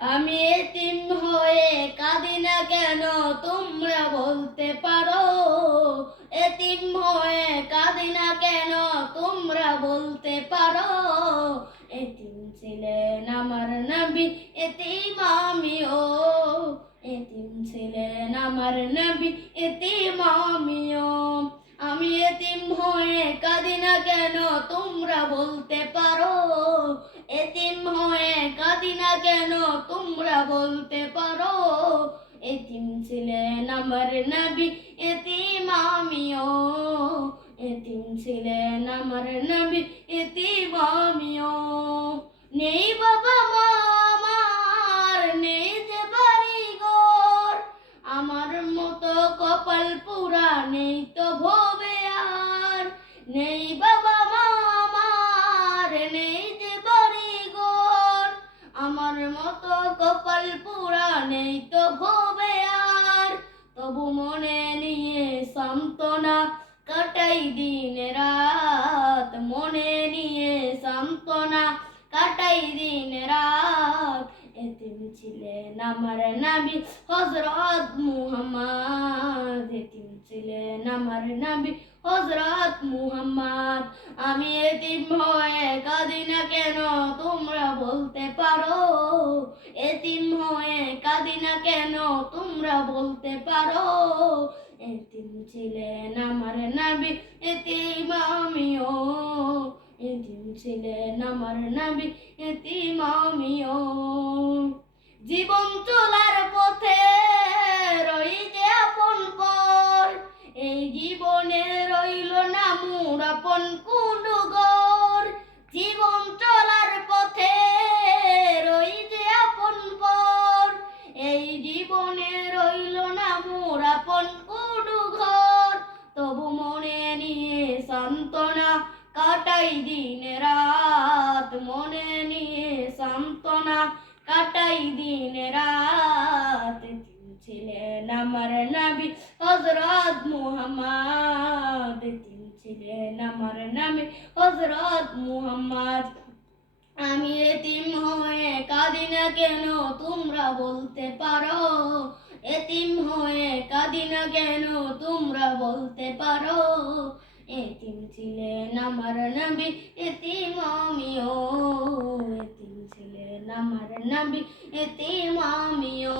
আমি এতিম হয়ে কাঁদি না কেন তোমরা বলতে পারো? এতিম হয়ে কাঁদি না কেন তোমরা বলতে পারো? এতিম ছিলেন আমার নবী, এতিম আমিও। এতিম ছিলেন আমার নবী, এতিম আমিও। আমি এতিম হয়ে কাঁদি না কেন তোমরা বলতে পারো? এতিম হয়ে কাঁদি না কেন তোমরা বলতে পারো? এতিম ছিলেন আমার নবী, এতিম আমিও। এতিম ছিলেন আমার নবী, এতিম আমিও। নেই বাবা মা আমার, নেই যে বাড়ি ঘর, আমার মতো কপাল পুরা নেই তো ভবে আর। নেই বাবা মা আমার, নেই যে বাড়ি ঘর, আমার মতো কপাল পুরা নেই তো ভবে আর। তবু মনে নিয়ে সান্ত্বনা কাটাই দিন রাত, মনে নিয়ে সান্ত্বনা কাটাই দিন রাত। এতিম ছিলেন আমার নবী হযরত মুহাম্মদ, এতিম ছিলেন আমার নবী হযরত মুহাম্মদ। আমি এতিম হয়ে কাঁদি না কেন তোমরা বলতে পারো? এতিম হয়ে কাঁদি না কেন তোমরা বলতে পারো? এতিম ছিলেন আমার নবী, এতিম আমিও। এতিম ছিলেন আমার নবী, এতিম আমিও। জীবন চলার পথে রই যে আপন পর, এই জীবনে রইল না মোর আপন কোনো ঘর। জীবন চলার পথে রই যে আপন পর, এই জীবনে রইল না মোর আপন কোনো ঘর। তবু মনে নিয়ে সান্ত্বনা কাটাই দিন রাত, মনে নিয়ে সান্ত্বনা কাটাই দিন রাত। এতিম ছিলেন আমার নবী হযরত মুহাম্মদ, এতিম ছিলেন আমার নবী হযরত মুহাম্মদ। আমি এতিম হয়ে কাঁদি না কেন তোমরা বলতে পারো? এতিম হয়ে কাঁদি না কেন তোমরা বলতে পারো? এতিম ছিলেন আমার নবী, এতিম আমিও। এতিম ছিলেন আমার নবী, এতিম আমিও।